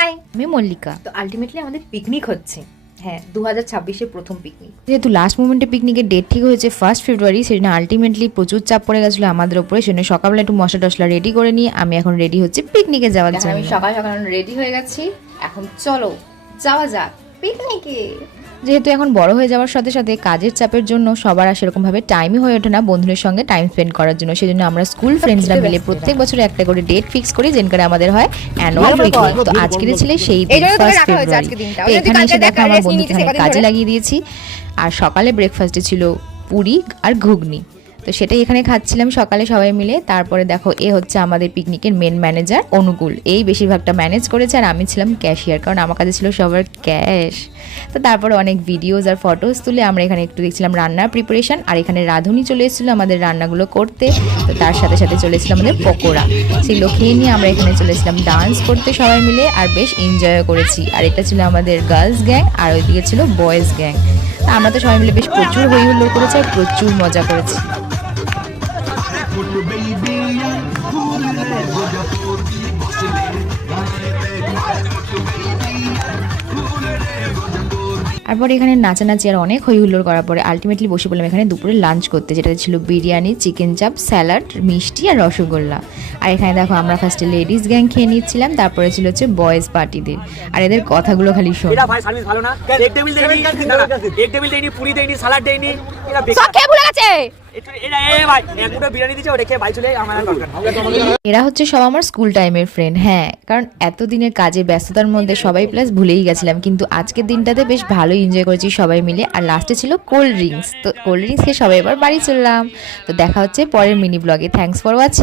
High, আমি মল্লিকা। তো ultimately আমাদের পিকনিক হচ্ছে। হ্যাঁ, 2026-এর প্রথম পিকনিক। যেহেতু লাস্ট মোমেন্টে পিকনিকের ডেট ঠিক হয়েছে 1 ফেব্রুয়ারি, সেজন্য আলটিমেটলি প্রচুর চাপ পড়ে গেছিলো আমাদের উপরে। সেজন্য সকালবেলা একটু মশলা টশলা রেডি করে নিয়ে আমি এখন রেডি হচ্ছে পিকনিকে যাওয়ার জন্য। আমি সকাল সকাল রেডি হয়ে গেছি। এখন চলো যাওয়া যাক পিকনিকে। যেহেতু এখন বড় হয়ে যাওয়ার সাথে সাথে কাজের চাপের জন্য সবার আর সেরকমভাবে টাইমই হয়ে ওঠে না বন্ধুদের সঙ্গে টাইম স্পেন্ড করার জন্য। সেজন্য আমরা স্কুল ফ্রেন্ডসরা মিলে প্রত্যেক বছর একটা করে ডেট ফিক্স করি, যেন করে আমাদের হয় অ্যানুয়াল পিকনিক। তো আজকের ছিল সেই দিন 1 ফেব্রুয়ারি। তো এখানে এসে দেখো আমার বন্ধুকে কাজে লাগিয়ে দিয়েছি। আর সকালে ব্রেকফাস্টে ছিল পুরি আর ঘুগনি। তো সেটাই এখানে খাচ্ছিলাম সকালে সবাই মিলে। তারপরে দেখো এ হচ্ছে আমাদের পিকনিকের মেন ম্যানেজার অনুকূল। এই বেশিরভাগটা ম্যানেজ করেছে আর আমি ছিলাম ক্যাশিয়ার, কারণ আমার কাছে ছিল সবার ক্যাশ। তো তারপরে অনেক ভিডিওস আর ফটোস তুলে আমরা এখানে একটু দেখছিলাম রান্নার প্রিপারেশন। আর এখানে রাঁধুনি চলে এসেছিলো আমাদের রান্নাগুলো করতে। তো তার সাথে সাথে চলে এসেছিলো আমাদের পকোড়া। সেগুলো খেয়ে নিয়ে আমরা এখানে চলে এসেছিলাম ডান্স করতে সবাই মিলে, আর বেশ এনজয়ও করেছি। আর এটা ছিল আমাদের গার্লস গ্যাং আর ওইদিকে ছিল বয়েজ গ্যাং। তা আমরা তো সবাই মিলে বেশ প্রচুর হই হুল্লোড় করেছি আর প্রচুর মজা করেছি। তারপর এখানে নাচানাচি আর অনেক হই হুল্লোড় করার পরে আলটিমেটলি বসে পড়লাম এখানে দুপুরে লাঞ্চ করতে, যেটা ছিল বিরিয়ানি, চিকেন চাপ, স্যালাড, মিষ্টি আর রসগোল্লা। আর এখানে দেখো আমরা ফার্স্টে লেডিস গ্যাং খেয়ে নিচ্ছিলাম, তারপরে ছিল হচ্ছে বয়েজ পার্টিদের। আর এদের কথাগুলো খালি শোন। এরা ভাই সার্ভিস ভালো না, এক টেবিল দেইনি, এক টেবিল দেইনি, পুরি দেইনি, সালাড দেইনি, এরা সব খেয়ে ভুলে গেছে। এরা হচ্ছে সব আমার স্কুল টাইমের ফ্রেন্ড। হ্যাঁ, কারণ এতদিনের কাজে ব্যস্ততার মধ্যে সবাই প্লাস ভুলেই গেছিলাম, কিন্তু আজকের দিনটাতে বেশ ভালোই এনজয় করেছি সবাই মিলে। আর লাস্টে ছিল কোল্ড ড্রিঙ্কস। তো কোল্ড ড্রিঙ্কস খেয়ে সবাই এবার বাড়ি চললাম। তো দেখা হচ্ছে পরের মিনি ব্লগে। Thanks for watching.